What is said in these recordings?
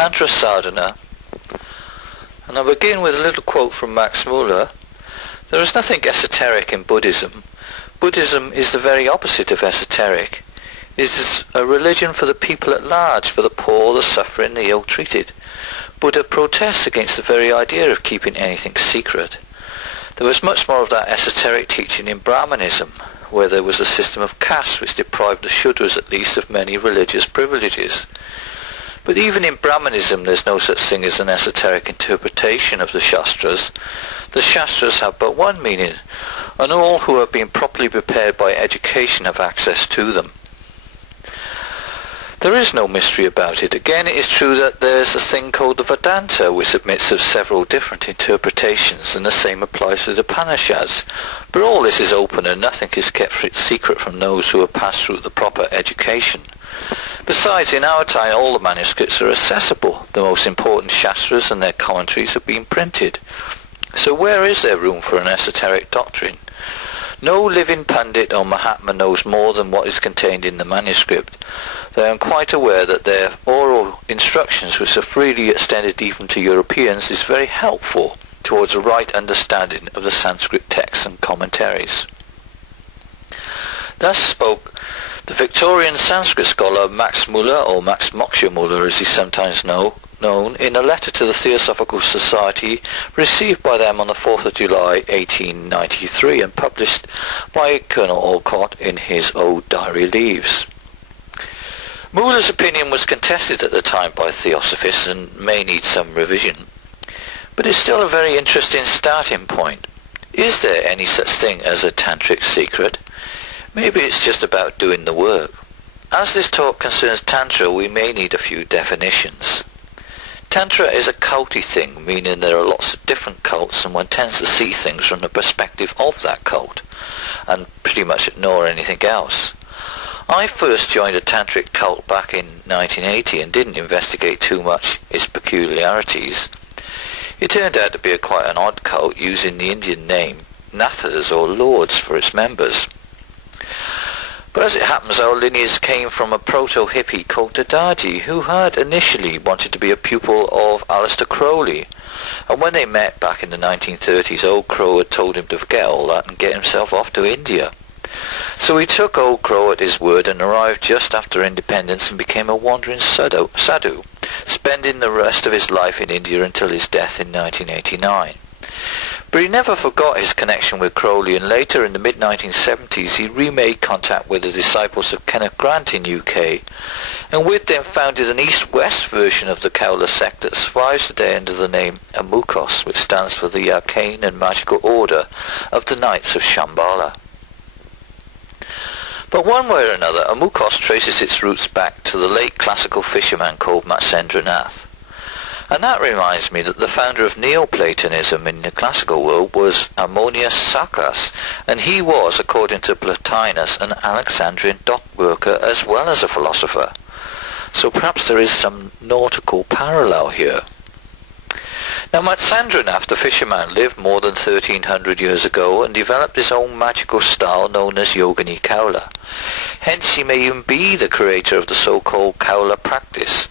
Tantra Sadhana, and I'll begin with a little quote from Max Muller. There is nothing esoteric in Buddhism. Buddhism is the very opposite of esoteric. It is a religion for the people at large, for the poor, the suffering, the ill-treated. Buddha protests against the very idea of keeping anything secret. There was much more of that esoteric teaching in Brahmanism, where there was a system of castes which deprived the Shudras at least of many religious privileges. But even in Brahmanism there's no such thing as an esoteric interpretation of the Shastras. The Shastras have but one meaning, and all who have been properly prepared by education have access to them. There is no mystery about it. Again, it is true that there's a thing called the Vedanta, which admits of several different interpretations, and the same applies to the Upanishads. But all this is open, and nothing is kept secret from those who have passed through the proper education. Besides, in our time, all the manuscripts are accessible. The most important Shastras and their commentaries have been printed. So where is there room for an esoteric doctrine? No living Pandit or Mahatma knows more than what is contained in the manuscript. They are quite aware that their oral instructions, which are freely extended even to Europeans, is very helpful towards a right understanding of the Sanskrit texts and commentaries. Thus spoke the Victorian Sanskrit scholar Max Muller, or Max Moksha Muller as he is sometimes known, in a letter to the Theosophical Society received by them on the 4th of July 1893 and published by Colonel Olcott in his Old Diary Leaves. Muller's opinion was contested at the time by Theosophists and may need some revision, but it's still a very interesting starting point. Is there any such thing as a tantric secret? Maybe it's just about doing the work. As this talk concerns Tantra, we may need a few definitions. Tantra is a culty thing, meaning there are lots of different cults and one tends to see things from the perspective of that cult and pretty much ignore anything else. I first joined a tantric cult back in 1980 and didn't investigate too much its peculiarities. It turned out to be quite an odd cult, using the Indian name Nathas or Lords for its members. But as it happens, our lineage came from a proto-hippie called Dadaji, who had initially wanted to be a pupil of Aleister Crowley. And when they met back in the 1930s, old Crow had told him to forget all that and get himself off to India. So he took old Crow at his word and arrived just after independence and became a wandering sadhu, spending the rest of his life in India until his death in 1989. But he never forgot his connection with Crowley, and later in the mid-1970s he remade contact with the disciples of Kenneth Grant in UK, and with them founded an east-west version of the Kaula sect that survives today under the name Amukos, which stands for the Arcane and Magical Order of the Knights of Shambhala. But one way or another, Amukos traces its roots back to the late classical fisherman called Matsendranath. And that reminds me that the founder of Neoplatonism in the classical world was Ammonius Saccas, and he was, according to Plotinus, an Alexandrian dock worker as well as a philosopher. So perhaps there is some nautical parallel here. Now Matsendranath, the fisherman, lived more than 1300 years ago and developed his own magical style known as Yogini Kaula. Hence he may even be the creator of the so-called Kaula practice.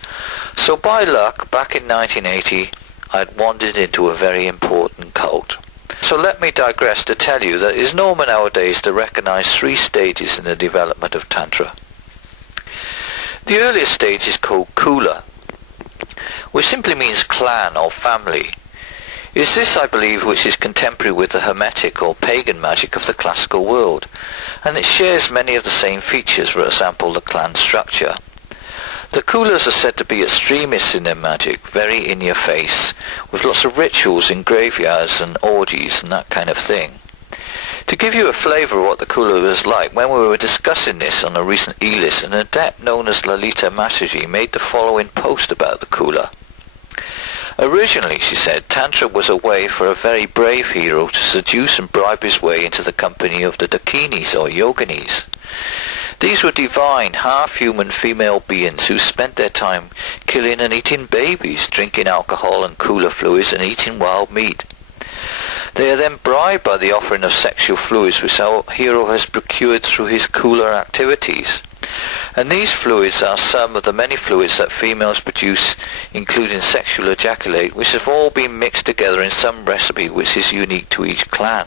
So by luck, back in 1980, I had wandered into a very important cult. So let me digress to tell you that it is normal nowadays to recognize 3 stages in the development of Tantra. The earliest stage is called Kaula, which simply means clan or family. It is this, I believe, which is contemporary with the Hermetic or pagan magic of the classical world, and it shares many of the same features, for example the clan structure. The Kaulas are said to be extremists in their magic, very in your face, with lots of rituals in graveyards and orgies and that kind of thing. To give you a flavour of what the Kaula was like, when we were discussing this on a recent e-list, an adept known as Lalita Mataji made the following post about the Kaula. Originally, she said, Tantra was a way for a very brave hero to seduce and bribe his way into the company of the Dakinis or Yoginis. These were divine, half-human female beings who spent their time killing and eating babies, drinking alcohol and cooler fluids, and eating wild meat. They are then bribed by the offering of sexual fluids which our hero has procured through his cooler activities. And these fluids are some of the many fluids that females produce, including sexual ejaculate, which have all been mixed together in some recipe which is unique to each clan.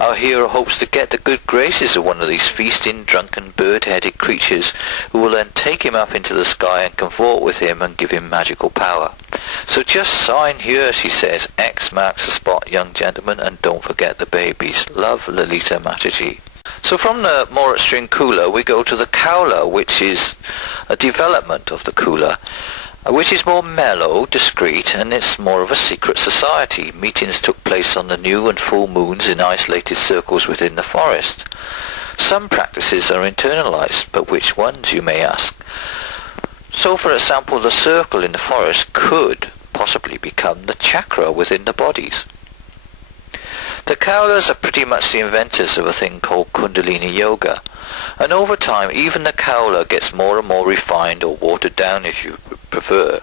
Our hero hopes to get the good graces of one of these feasting, drunken, bird-headed creatures who will then take him up into the sky and convert with him and give him magical power. So just sign here, she says. X marks the spot, young gentleman, and don't forget the babies. Love, Lolita Mataji. So from the more extreme Kaula, we go to the Kaula, which is a development of the Kaula, which is more mellow, discreet, and it's more of a secret society. Meetings took place on the new and full moons in isolated circles within the forest. Some practices are internalized, but which ones, you may ask? So, for example, the circle in the forest could possibly become the chakra within the bodies. The Kaulas are pretty much the inventors of a thing called Kundalini Yoga, and over time even the Kaula gets more and more refined, or watered down if you prefer,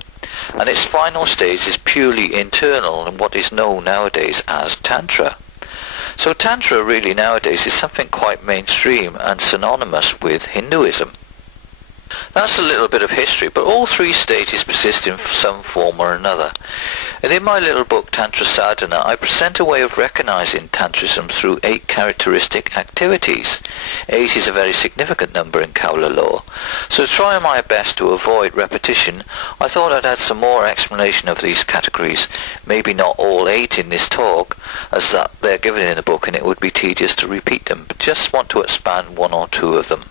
and its final stage is purely internal and what is known nowadays as Tantra. So Tantra really nowadays is something quite mainstream and synonymous with Hinduism. That's a little bit of history, but all three stages persist in some form or another. And in my little book Tantra Sadhana, I present a way of recognizing Tantrism through 8 characteristic activities. 8 is a very significant number in Kaula law. So trying my best to avoid repetition, I thought I'd add some more explanation of these categories. Maybe not all 8 in this talk, as that they're given in the book and it would be tedious to repeat them, but just want to expand 1 or 2 of them.